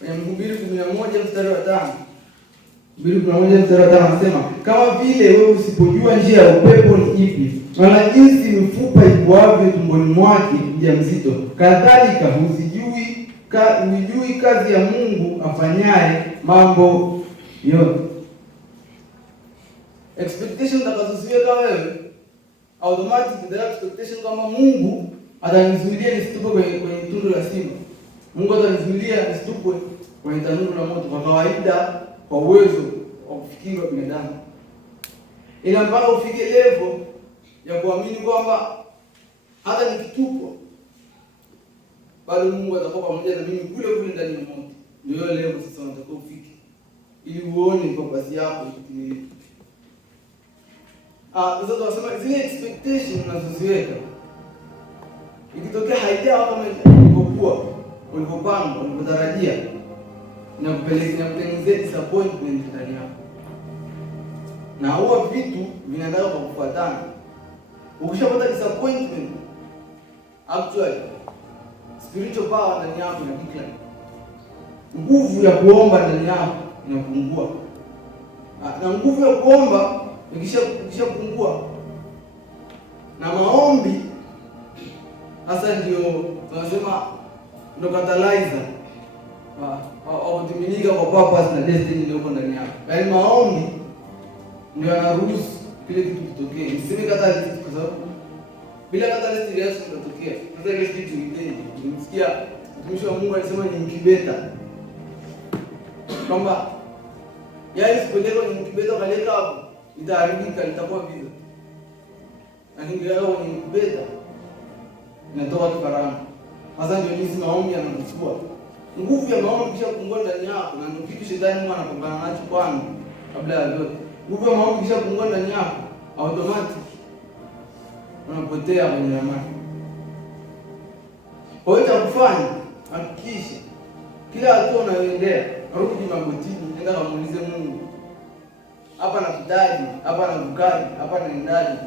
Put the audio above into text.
Kwenye Mhubiri 11 mstari wa 5. Mhubiri 11 mstari wa 5 anasema, kama vile wewe usipojua njia ya upepo ni ipi, wala jinsi mifupa ipoavyo tumboni mwake mjamzito, kadhalika hujui kazi ya Mungu afanyaye mambo yote. Expectation utakazoziweka wewe, automatic the expectation kama Mungu atanizuilia nisitupe kwenye tundu la simba. Mungu atanizuilia nisitupe kwenye tanuru la moto. Kwa kawaida, kwa uwezo wa kufikiri wa binadamu, ila mpaka ufike level ya kuamini kwamba hata nikitupwa bado Mungu atakuwa pamoja na mimi kule ndani ya moto. Ndio level sasa unataka ufike ili uone purpose yako ikitimia. Sasa tunasema zile expectation unazoziweka, ikitokea haijawa kama ilivyokuwa, ulivyopanga, ulivyotarajia, na kutengenezea disappointment ndani yako. Na huwa vitu vinaanza kwa kufuatana. Ukishapata disappointment, actually spiritual power ndani yako ina decline. Nguvu ya kuomba ndani yako inapungua. Na nguvu ya kuomba ikishapungua, na maombi hasa ndio tunasema ndio catalyzer au kutimilika kwa purpose na destiny iliyoko ndani yako. Yaani maombi ndio yanaruhusu kile kitu kitokee. Niseme catalyst kwa sababu bila catalyst ile hapo itatokea. Sasa ile kitu ile nimesikia mtumishi wa Mungu alisema ni incubator. Kwamba yaani sipeleka ni incubator kaleka hapo, itaharibika, itakuwa vile. Lakini ndio ni incubator inatoa kifaranga. Sasa ndio hizi maombi yanachukua. Nguvu ya maombi kisha kupungua ndani yako, na ndio kitu shetani Mungu anapambana nacho kwanza kabla ya yote. Nguvu ya maombi kisha kupungua ndani yako, automatic unapotea kwenye ramani. Kwa hiyo utakufanya hakikisha kila hatua unayoendea, rudi magotini, nenda kamuulize Mungu. Hapa nakitaji, hapa navukaji, hapa naendaje?